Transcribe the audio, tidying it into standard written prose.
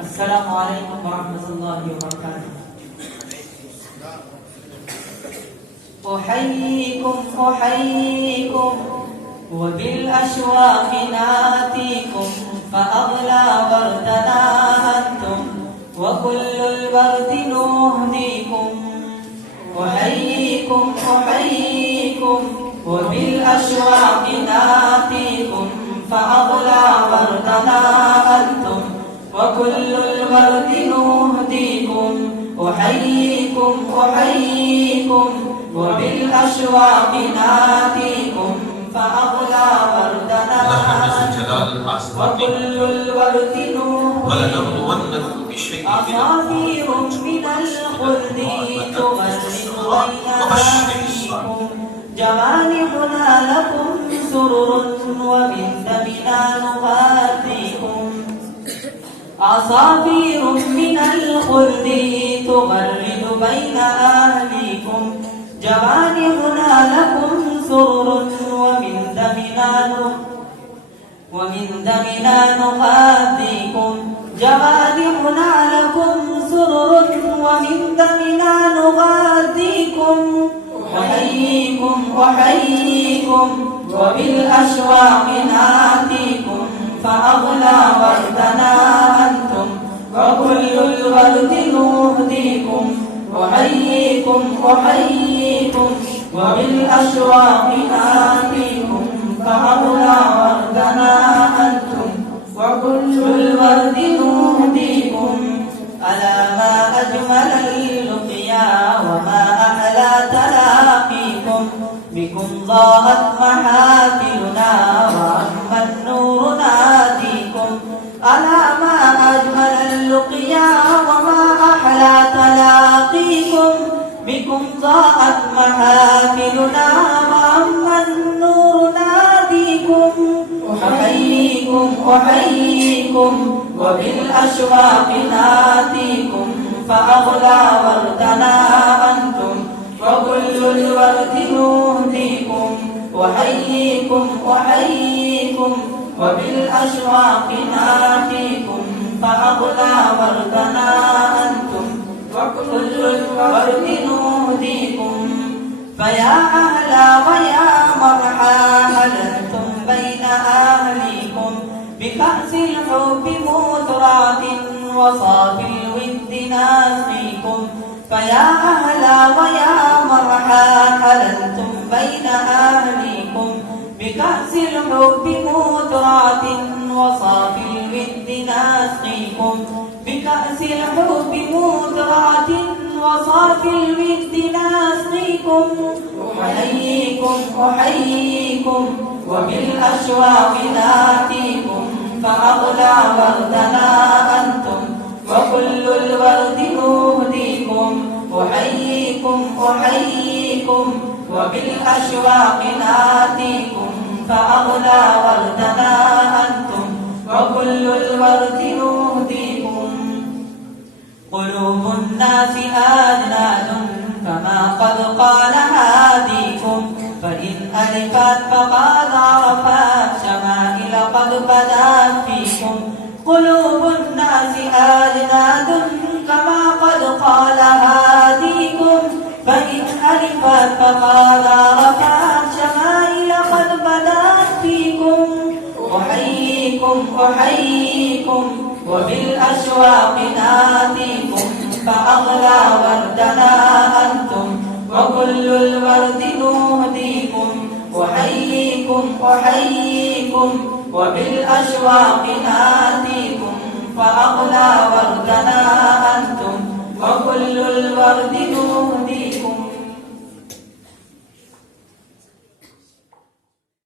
السلام عليكم ورحمة الله وبركاته. أحييكم وبالأشواق ناتيكم فأغلى وردنا أنتم وكل الورد نهديكم. أحييكم وبالأشواق ناتيكم فأغلى وردنا أنتم وكل الورد نهديكم. أحييكم وبالأشواق ناتيكم فأغلى وردنا وكل الورد ولنبلونكم بشيء أصافير من الخلد تغرد بين أيديكم جوانحنا لكم سرر ومن دمنا نغذيكم. أصافير من الخلد تغرد بين أهليكم جوانحنا لكم سرر ومن دمنا نغذيكم. جوانحنا لكم سرر ومن دمنا نغذيكم. أحييكم وبالأشواق ناتيكم فأغلى وردنا أنتم وكل الورد نهديكم. أحييكم وبالأشواق ناتيكم فأغلى وردنا أنتم وكل الورد نهديكم. ألا ما أجمل اللقيا وما أحلى تلاقيكم بكم ضاءت محافلنا وعم النور ناديكم. ألا ما أجمل اللقيا وما أحلى تلاقيكم بكم ضاءت محافلنا وعم النور ناديكم. أحييكم وبالأشواق ناتيكم فأغلى وردنا أنتم وكل الورد نهديكم. أحييكم وبالأشواق ناتيكم فأغلى وردنا أنتم وكل الورد نهديكم. فيا أهلا ويا مرحى هللتم بين أهليكم بكأس الحب مترات وصافي الود ناسقيكم. فيا أهلا ويا مرحى هللتم بين أهليكم بكأس الحب مترات وصافي الود ناسقيكم. بكأس الحب مترات وصافي الود ناسقيكم. أحييكم وبالأشواق ناتيكم فأغلى وردنا أنتم وكل الورد نهديكم. أحييكم وبالأشواق ناتيكم فأغلى وردنا أنتم وكل الورد نهديكم. قلوب الناس أجناد كما قد قال هاديكم فإن ألفت فقد عرفت شمائل قد بدت فيكم. قلوب الناس أجناد كما قد قال هاديكم فإن ألفت فقد عرفت شمائل قد بدت فيكم. أحييكم وبالأشواق ناتيكم فأغلى وردنا أنتم وكل الورد نهديكم. أحييكم وبالأشواق ناتيكم فأغلى وردنا أنتم وكل الورد نهديكم.